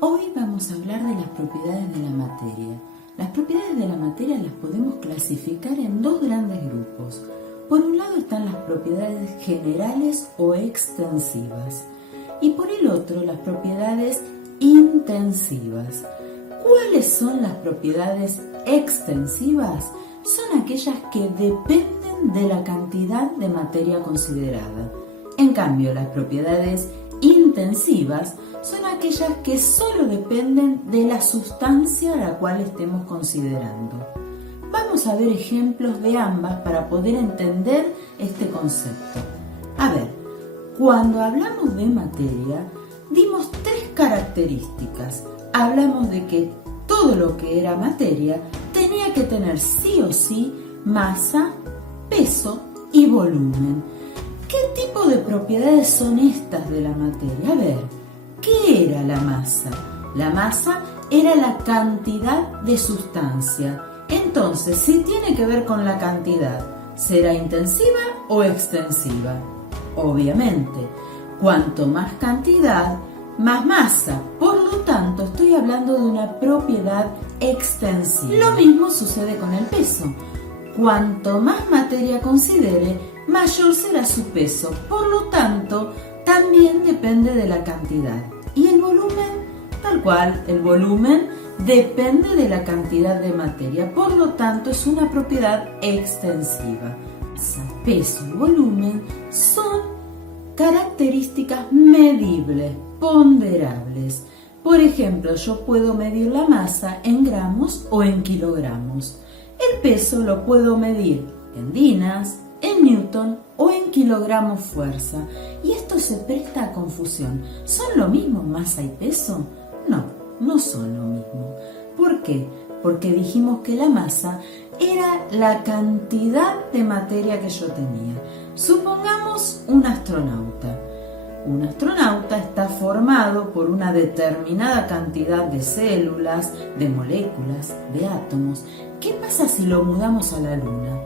Hoy vamos a hablar de las propiedades de la materia. Las propiedades de la materia las podemos clasificar en dos grandes grupos. Por un lado están las propiedades generales o extensivas y por el otro las propiedades intensivas. ¿Cuáles son las propiedades extensivas? Son aquellas que dependen de la cantidad de materia considerada. En cambio, las propiedades intensivas son aquellas que solo dependen de la sustancia a la cual estemos considerando. Vamos a ver ejemplos de ambas para poder entender este concepto. A ver, cuando hablamos de materia, dimos tres características. Hablamos de que todo lo que era materia tenía que tener sí o sí masa, peso y volumen. ¿Qué tipo de propiedades son estas de la materia? A ver, ¿qué era la masa? La masa era la cantidad de sustancia. Entonces, si tiene que ver con la cantidad, ¿será intensiva o extensiva? Obviamente, cuanto más cantidad, más masa. Por lo tanto, estoy hablando de una propiedad extensiva. Lo mismo sucede con el peso. Cuanto más materia considere, mayor será su peso. Por lo tanto, también depende de la cantidad. Y el volumen, tal cual, el volumen depende de la cantidad de materia. Por lo tanto, es una propiedad extensiva. Masa, peso y volumen son características medibles, ponderables. Por ejemplo, yo puedo medir la masa en gramos o en kilogramos. El peso lo puedo medir en dinas, en newton o en kilogramos fuerza. Y esto se presta a confusión. ¿Son lo mismo masa y peso? No, no son lo mismo. ¿Por qué? Porque dijimos que la masa era la cantidad de materia que yo tenía. Supongamos un astronauta. Un astronauta está formado por una determinada cantidad de células, de moléculas, de átomos. ¿Qué pasa si lo mudamos a la Luna?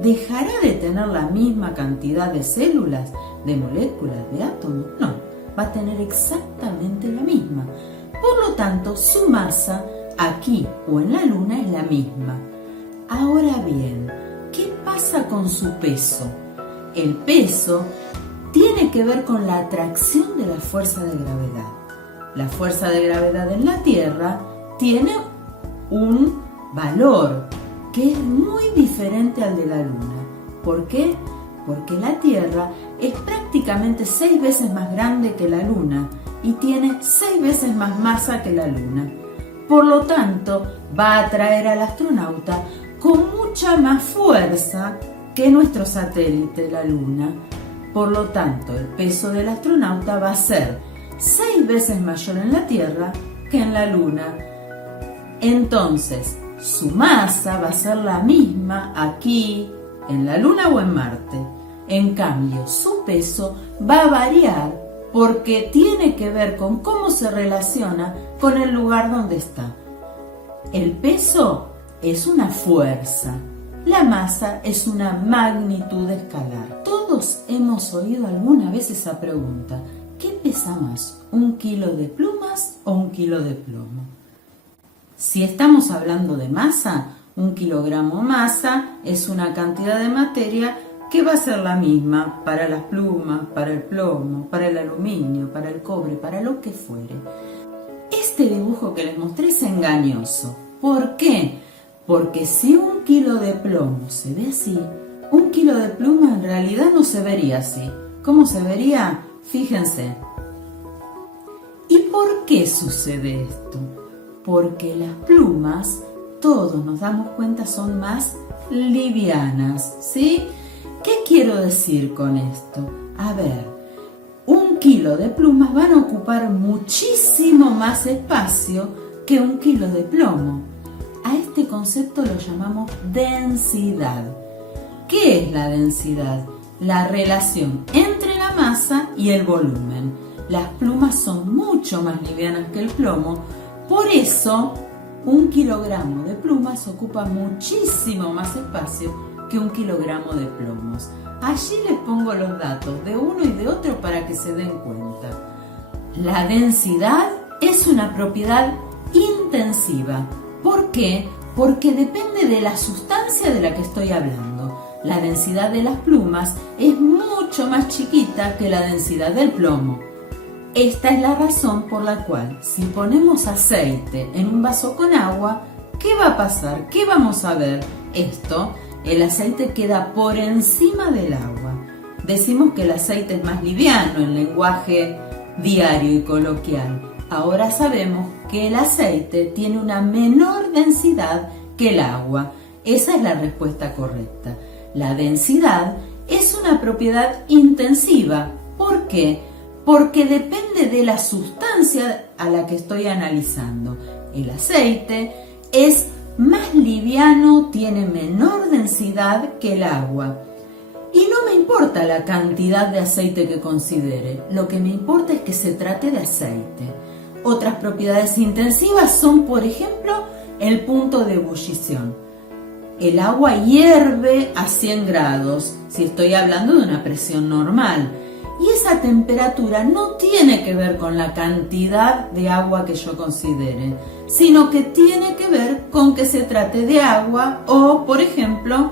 ¿Dejará de tener la misma cantidad de células, de moléculas, de átomos? No, va a tener exactamente la misma. Por lo tanto, su masa aquí o en la Luna es la misma. Ahora bien, ¿qué pasa con su peso? El peso tiene que ver con la atracción de la fuerza de gravedad. La fuerza de gravedad en la Tierra tiene un valor que es muy diferente al de la Luna. ¿Por qué? Porque la Tierra es prácticamente 6 veces más grande que la Luna y tiene 6 veces más masa que la Luna. Por lo tanto, va a atraer al astronauta con mucha más fuerza que nuestro satélite, la Luna. Por lo tanto, el peso del astronauta va a ser 6 veces mayor en la Tierra que en la Luna. Entonces, su masa va a ser la misma aquí, en la Luna o en Marte. En cambio, su peso va a variar porque tiene que ver con cómo se relaciona con el lugar donde está. El peso es una fuerza. La masa es una magnitud escalar. Todos hemos oído alguna vez esa pregunta: ¿qué pesa más, un kilo de plumas o un kilo de plomo? Si estamos hablando de masa, 1 kilogramo masa es una cantidad de materia que va a ser la misma para las plumas, para el plomo, para el aluminio, para el cobre, para lo que fuere. Este dibujo que les mostré es engañoso. ¿Por qué? Porque si 1 kilo de plomo se ve así, 1 kilo de pluma en realidad no se vería así. ¿Cómo se vería? Fíjense. ¿Y por qué sucede esto? Porque las plumas, todos nos damos cuenta, son más livianas, ¿sí? ¿Qué quiero decir con esto? A ver, 1 kilo de plumas van a ocupar muchísimo más espacio que 1 kilo de plomo. A este concepto lo llamamos densidad. ¿Qué es la densidad? La relación entre la masa y el volumen. Las plumas son mucho más livianas que el plomo, por eso 1 kilogramo de plumas ocupa muchísimo más espacio que 1 kilogramo de plomos. Allí les pongo los datos de uno y de otro para que se den cuenta. La densidad es es una propiedad intensiva. ¿Por qué? Porque depende de la sustancia de la que estoy hablando. La densidad de las plumas es mucho más chiquita que la densidad del plomo. Esta es la razón por la cual, si ponemos aceite en un vaso con agua, ¿qué va a pasar? ¿Qué vamos a ver? El aceite queda por encima del agua. Decimos que el aceite es más liviano en lenguaje diario y coloquial. Ahora sabemos que el aceite tiene una menor densidad que el agua. Esa es la respuesta correcta. La densidad es una propiedad intensiva. ¿Por qué? Porque depende de la sustancia a la que estoy analizando. El aceite es más liviano, tiene menor densidad que el agua. Y no me importa la cantidad de aceite que considere, lo que me importa es que se trate de aceite. Otras propiedades intensivas son, por ejemplo, el punto de ebullición. El agua hierve a 100 grados, si estoy hablando de una presión normal. Y esa temperatura no tiene que ver con la cantidad de agua que yo considere, sino que tiene que ver con que se trate de agua o, por ejemplo,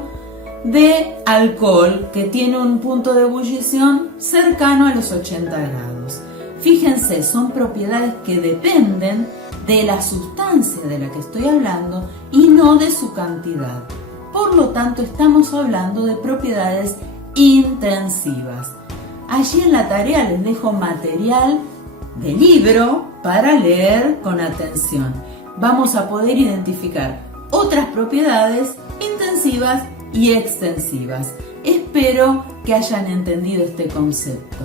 de alcohol, que tiene un punto de ebullición cercano a los 80 grados. Fíjense, son propiedades que dependen de la sustancia de la que estoy hablando y no de su cantidad. Por lo tanto, estamos hablando de propiedades intensivas. Allí en la tarea les dejo material de libro para leer con atención. Vamos a poder identificar otras propiedades intensivas y extensivas. Espero que hayan entendido este concepto.